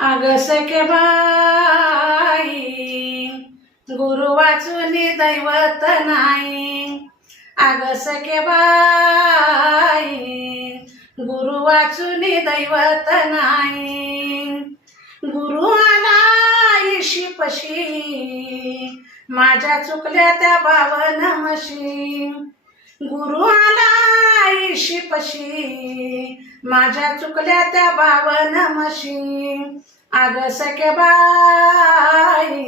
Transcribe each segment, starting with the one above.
अग सखे बाई गुरु वाचून दैवत नाही. अग सखे बाई गुरु वाचून दैवत नाही. गुरु आला पशी. माझ्या चुकल्या त्या बावन म्हशी. गुरु आला पशी. माझ्या चुकल्या त्या बावन म्हशी आग सखे बाई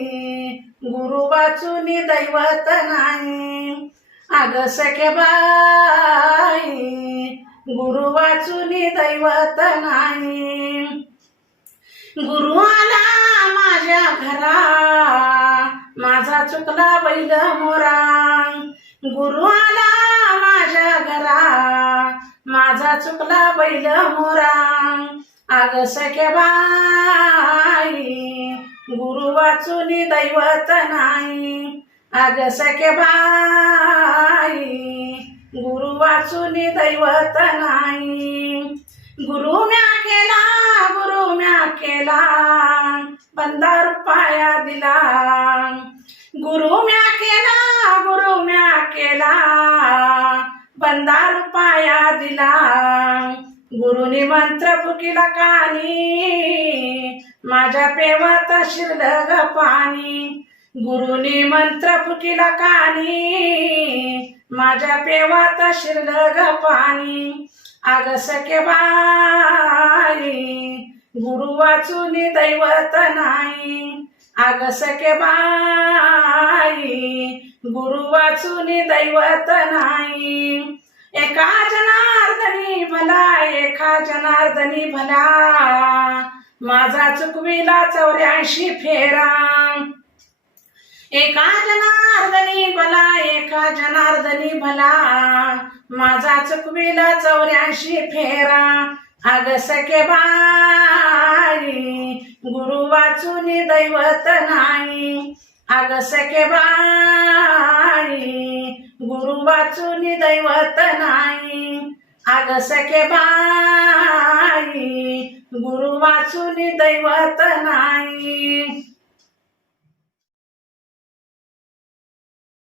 गुरु वाचून दैवत नाही. आग सखे बाई गुरु वाचून दैवत नाही. गुरु आला माझ्या घरा माझा चुकला बैल मोरा. गुरु आला माझ्या घरा माझा चुकला बैल मोरा आग सख्या बाई गुरु वाचून दैवत नाही. आग सख्या बाई गुरु वाचून दैवत नाही. गुरु म्या केला गुरु म्या केला बंदा रुपाया दिला. गुरु म्या केला गुरु म्या केला बंदा रुपाया दिला. गुरुनी मंत्र फुकिला कानी. माझ्या पेवात शिरलं ग पाणी. गुरुनी मंत्र फुकिला कानी. माझ्या पेवात शिरलं ग पाणी. आग सके बाई. गुरु वाचून दैवत नाही. अग सखे बाई गुरु वाचून दैवत नाही. एका जनार्दनी भला एका जनार्दनी भला. माझा चुकविला चौऱ्याऐंशी फेरा. एका जनार्दनी भला एका जनार्दनी भला. माझा चुकविला चौऱ्याऐंशी फेरा. अग सखे बाई गुरु वाचून दैवत नाही. अग सखे बाई गुरु वाचून दैवत नाही. अग सखे बाई गुरु वाचून दैवत नाही.